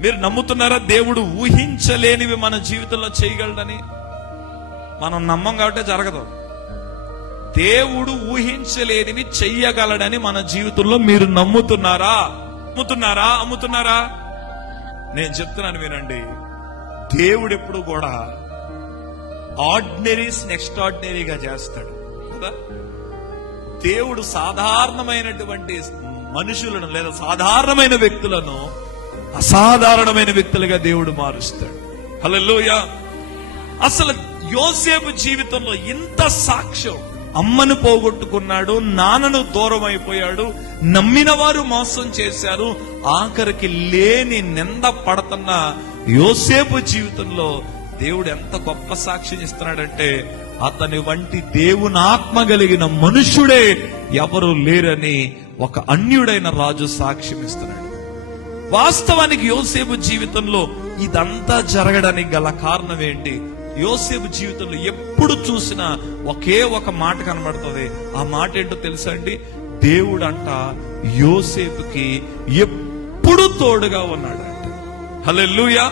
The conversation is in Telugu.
మీరు నమ్ముతున్నారా దేవుడు ఊహించలేనివి మన జీవితంలో చేయగలడని? మనం నమ్మం కాబట్టి జరగదు. దేవుడు ఊహించలేనివి చెయ్యగలడని మన జీవితంలో మీరు నమ్ముతున్నారా? అమ్ముతున్నారా? నేను చెప్తున్నాను వినండి, దేవుడు ఎప్పుడు కూడా ఆర్డినరీస్ ఎక్స్ట్రాడినరీగా చేస్తాడు కదా. దేవుడు సాధారణమైనటువంటి మనుషులను లేదా సాధారణమైన వ్యక్తులను అసాధారణమైన వ్యక్తులుగా దేవుడు మారుస్తాడు. హల్లెలూయా. అసలు యోసేపు జీవితంలో ఇంత సాక్ష్యం, అమ్మను పోగొట్టుకున్నాడు, నాన్నను దూరం అయిపోయాడు, నమ్మిన వారు మోసం చేశారు, ఆఖరికి లేని నింద పడుతున్న యోసేపు జీవితంలో దేవుడు ఎంత గొప్ప సాక్ష్యం ఇస్తున్నాడంటే, అతని వంటి దేవుని ఆత్మ కలిగిన మనుష్యుడే ఎవరు లేరని ఒక అన్యుడైన రాజు సాక్ష్యం ఇస్తున్నాడు. వాస్తవానికి యోసేపు జీవితంలో ఇదంతా జరగడానికి గల కారణం ఏంటి? యోసేపు జీవితంలో ఎప్పుడు చూసినా ఒకే ఒక మాట కనబడుతుంది. ఆ మాట ఏంటో తెలుసా అండి? దేవుడంట యోసేపుకి ఎప్పుడు తోడుగా ఉన్నాడంట. హల్లెలూయా.